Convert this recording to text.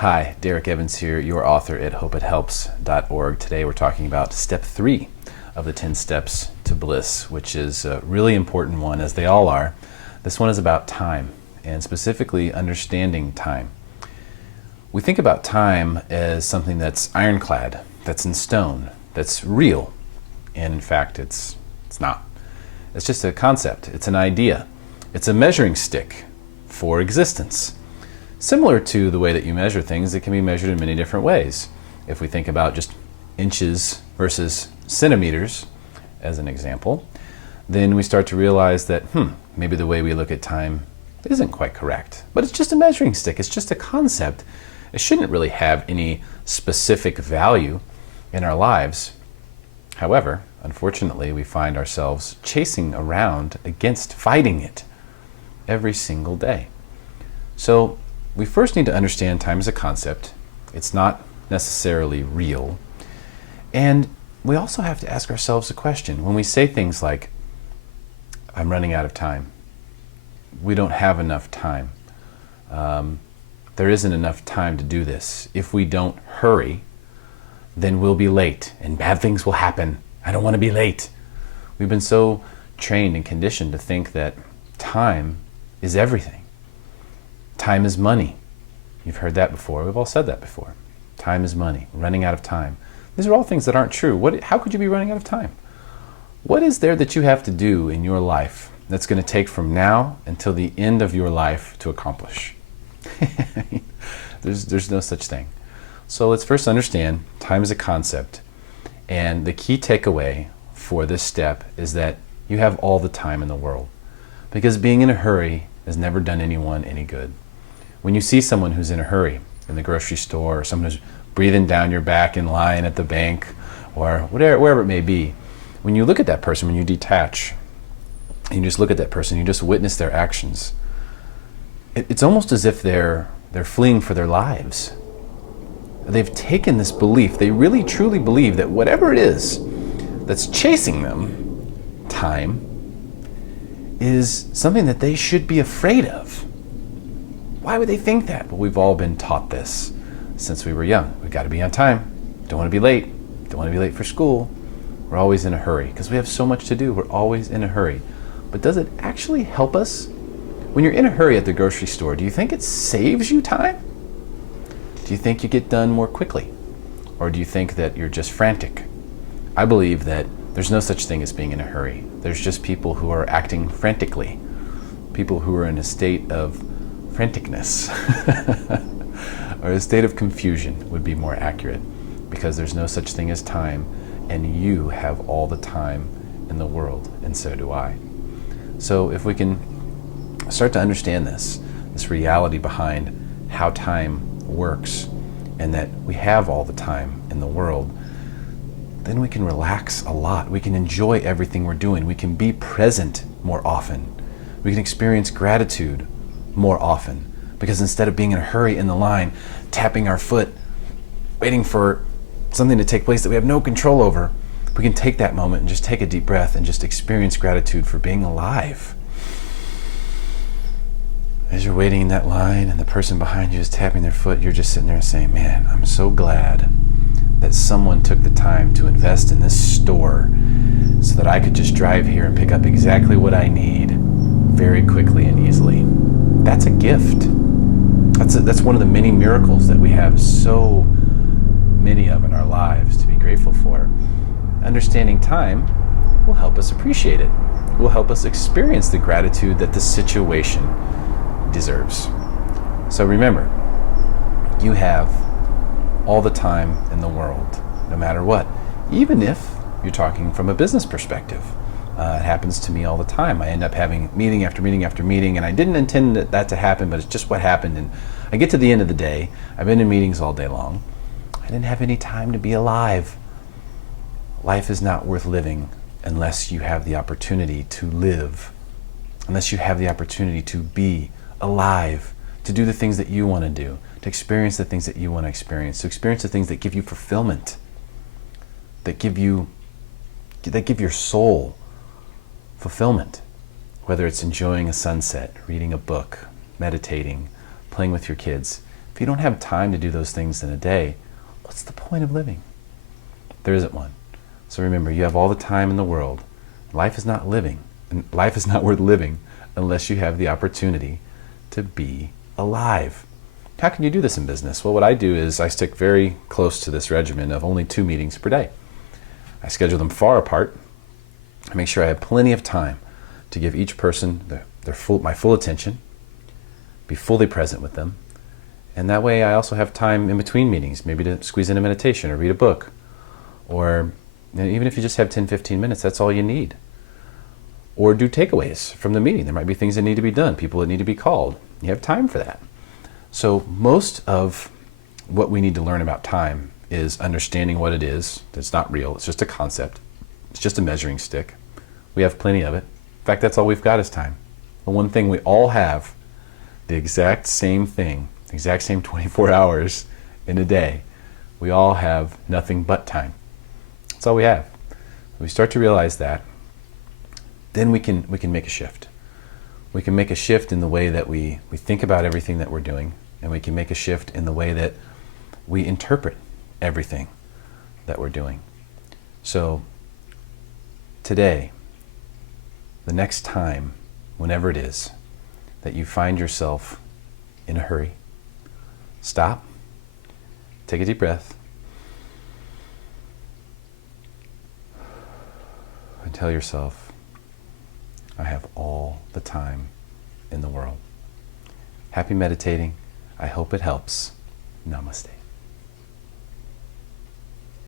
Hi, Derek Evans here, your author at hopeithelps.org. Today we're talking about step 3 of the 10 steps to bliss, which is a really important one, as they all are. This one is about time, and specifically understanding time. We think about time as something that's ironclad, that's in stone, that's real, and in fact it's not. It's just a concept, it's an idea, it's a measuring stick for existence. Similar to the way that you measure things, it can be measured in many different ways. If we think about just inches versus centimeters as an example, then we start to realize that maybe the way we look at time isn't quite correct. But it's just a measuring stick, it's just a concept. It shouldn't really have any specific value in our lives. However, unfortunately, we find ourselves chasing around against fighting it every single day. So we first need to understand time as a concept. It's not necessarily real. And we also have to ask ourselves a question. When we say things like, I'm running out of time, we don't have enough time, there isn't enough time to do this. If we don't hurry, then we'll be late and bad things will happen. I don't want to be late. We've been so trained and conditioned to think that time is everything. Time is money. You've heard that before. We've all said that before. Time is money. Running out of time. These are all things that aren't true. How could you be running out of time? What is there that you have to do in your life that's going to take from now until the end of your life to accomplish? There's no such thing. So let's first understand time is a concept. And the key takeaway for this step is that you have all the time in the world. Because being in a hurry has never done anyone any good. When you see someone who's in a hurry in the grocery store, or someone who's breathing down your back in line at the bank, or wherever it may be, when you look at that person, when you detach, and you just look at that person, you just witness their actions, it's almost as if they're fleeing for their lives. They've taken this belief, they really truly believe that whatever it is that's chasing them, time, is something that they should be afraid of. Why would they think that? Well, we've all been taught this since we were young. We've got to be on time. Don't want to be late. Don't want to be late for school. We're always in a hurry because we have so much to do. We're always in a hurry. But does it actually help us? When you're in a hurry at the grocery store, do you think it saves you time? Do you think you get done more quickly? Or do you think that you're just frantic? I believe that there's no such thing as being in a hurry. There's just people who are acting frantically. People who are in a state of franticness or a state of confusion would be more accurate, because there's no such thing as time, and you have all the time in the world, and so do I. So if we can start to understand this reality behind how time works, and that we have all the time in the world, then we can relax a lot. We can enjoy everything we're doing. We can be present more often. We can experience gratitude more often, because instead of being in a hurry in the line, tapping our foot, waiting for something to take place that we have no control over, we can take that moment and just take a deep breath and just experience gratitude for being alive. As you're waiting in that line and the person behind you is tapping their foot, you're just sitting there saying, man, I'm so glad that someone took the time to invest in this store so that I could just drive here and pick up exactly what I need very quickly and easily. That's a gift. That's one of the many miracles that we have so many of in our lives to be grateful for. Understanding time will help us appreciate it. It will help us experience the gratitude that the situation deserves. So remember, you have all the time in the world, no matter what. Even if you're talking from a business perspective. It happens to me all the time. I end up having meeting after meeting after meeting, and I didn't intend that to happen, but it's just what happened. And I get to the end of the day, I've been in meetings all day long. I didn't have any time to be alive. Life is not worth living unless you have the opportunity to live, unless you have the opportunity to be alive, to do the things that you want to do, to experience the things that you want to experience, to experience the things that give you fulfillment, that give your soul fulfillment, whether it's enjoying a sunset, reading a book, meditating, playing with your kids. If you don't have time to do those things in a day, what's the point of living? There isn't one. So remember, you have all the time in the world. Life is not living, and life is not worth living unless you have the opportunity to be alive. How can you do this in business? Well, what I do is I stick very close to this regimen of only 2 meetings per day. I schedule them far apart. I make sure I have plenty of time to give each person my full attention, be fully present with them. And that way I also have time in between meetings, maybe to squeeze in a meditation or read a book. Or even if you just have 10, 15 minutes, that's all you need. Or do takeaways from the meeting. There might be things that need to be done, people that need to be called. You have time for that. So most of what we need to learn about time is understanding what it is. It's not real. It's just a concept. It's just a measuring stick. We have plenty of it. In fact, that's all we've got is time. The one thing we all have, the exact same thing, the exact same 24 hours in a day. We all have nothing but time. That's all we have. When we start to realize that, then we can make a shift. We can make a shift in the way that we think about everything that we're doing, and we can make a shift in the way that we interpret everything that we're doing. So today, the next time, whenever it is, that you find yourself in a hurry, stop, take a deep breath, and tell yourself, I have all the time in the world. Happy meditating. I hope it helps. Namaste.